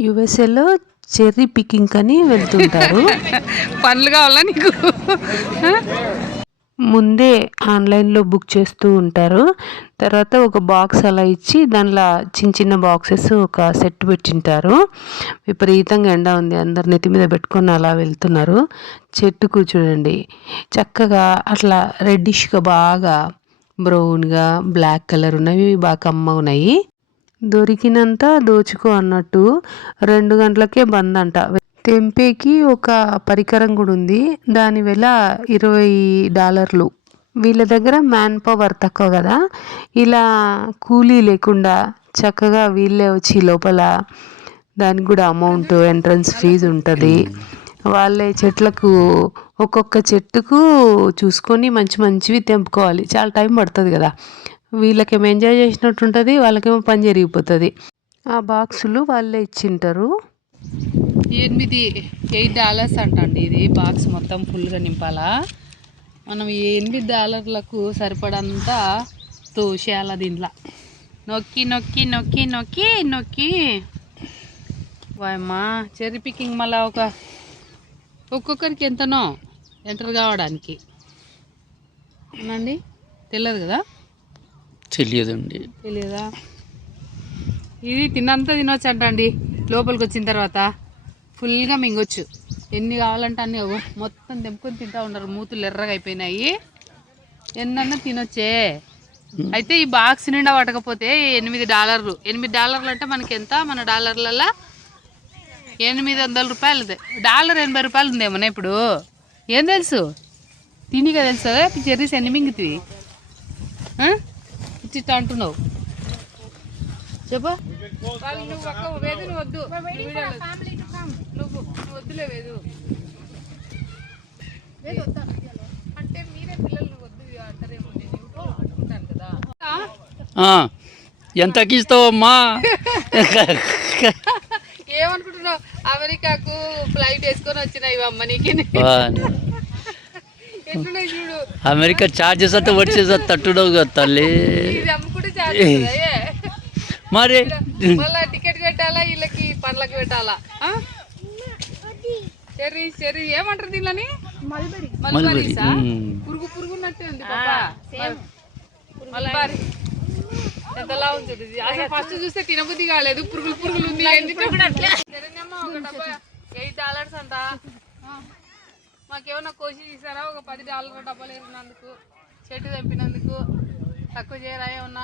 యుఎస్ఏలో cherry picking అని వెళ్తుంటారు. పండ్లు కావాలా నీకు? ముందే ఆన్లైన్లో బుక్ చేస్తూ ఉంటారు. తర్వాత ఒక బాక్స్ అలా ఇచ్చి దానిలో చిన్న చిన్న బాక్సెస్ ఒక సెట్ పెట్టింటారు. విపరీతంగా ఎండ ఉంది అందరు నెత్తి మీద పెట్టుకొని అలా వెళ్తున్నారు. చెట్టుకు చూడండి చక్కగా అట్లా రెడ్డిష్గా బాగా బ్రౌన్గా బ్లాక్ కలర్ ఉన్నవి బాగా కమ్మగా ఉన్నాయి దొరికినంత దోచుకో అన్నట్టు రెండు గంటలకే బంద్ అంట తెంపేకి ఒక పరికరం కూడా ఉంది. దాని వెల ఇరవై డాలర్లు. వీళ్ళ దగ్గర మ్యాన్ పవర్ తక్కువ కదా. ఇలా కూలీ లేకుండా చక్కగా వీళ్ళే వచ్చి లోపల దానికి కూడా అమౌంట్ ఎంట్రన్స్ ఫీజు ఉంటుంది. వాళ్ళే చెట్లకు ఒక్కొక్క చెట్టుకు చూసుకొని మంచి మంచివి తెంపుకోవాలి. చాలా టైం పడుతుంది కదా. వీళ్ళకేమో ఎంజాయ్ చేసినట్టు ఉంటుంది వాళ్ళకేమో పని జరిగిపోతుంది. ఆ బాక్సులు వాళ్ళే ఇచ్చింటారు. ఎనిమిది ఎయిట్ డాలర్స్ అంటండి ఇది బాక్స్ మొత్తం ఫుల్గా నింపాలా. మనం ఈ ఎనిమిది డాలర్లకు సరిపడంతా తోసేయాల దీంట్లో. నొక్కి నొక్కి నొక్కి నొక్కి నొక్కి. వాయమ్మా చెర్రీ పికింగ్ మళ్ళా ఒక ఒక్కొక్కరికి ఎంతనో ఎంటర్ కావడానికి. అవునండి? తెలియదు కదా? తెలియదండి. తెలియదా ఇది తిన్నంత తినొచ్చు అంటండి లోపలికి వచ్చిన తర్వాత ఫుల్గా మింగొచ్చు. ఎన్ని కావాలంటే అన్ని మొత్తం తెంపుకొని తింటా ఉన్నారు. మూతులు ఎర్రగా అయిపోయినాయి. ఎన్నన్నా తినొచ్చే. అయితే ఈ బాక్స్ నిండా పట్టకపోతే ఎనిమిది డాలర్లు. ఎనిమిది డాలర్లు అంటే మనకి ఎంత? మన డాలర్లలో ఎనిమిది వందల రూపాయలు డాలర్ ఎనభై రూపాయలు ఉందేమన్నా ఇప్పుడు? ఏం తెలుసు? తినిగా తెలుసు? కదా చెర్రీస్ ఎన్ని మింగుతుంది ఇచ్చి అంటున్నావు. చెప్పా. నువ్వు ఒక్క వేదు నువ్వు వద్దు నువ్వు నువ్వు వద్దులే వేదు. అంటే మీరే పిల్లలు వద్దు అంటారేమో పట్టుకుంటాను కదా. ఆ, ఎంతకి ఇస్తావమ్మా ఏమనుకుంటున్నావు? అమెరికాకు ఫ్లైట్ వేసుకొని వచ్చినాయి అమ్మ నీకు. అమెరికా ఛార్జెస్ అంతా వచ్చేసి తట్టుడవు కదా తల్లి? మరి మళ్ళా టికెట్ పెట్టాలా వీళ్ళకి పండ్లకి పెట్టాలా? ఆ? చెర్రీ చెర్రీ ఏమంటారు మ్మ్. పురుగు పురుగు ఉన్నట్టే ఉంది మల్బారీ. ఎంతలా ఉంది? అసలు ఫస్ట్ చూస్తే తినబుద్ధి కాలేదు పురుగులు పురుగులు ఉంది ఎయిట్ డాలర్స్ అంట. ఆ. మాకేమన్నా కోసి తీసారా? ఒక పది డాలర్ డబ్బాలు వేసినందుకు చెట్టు తెప్పినందుకు తక్కువ చేయరా ఏమన్నా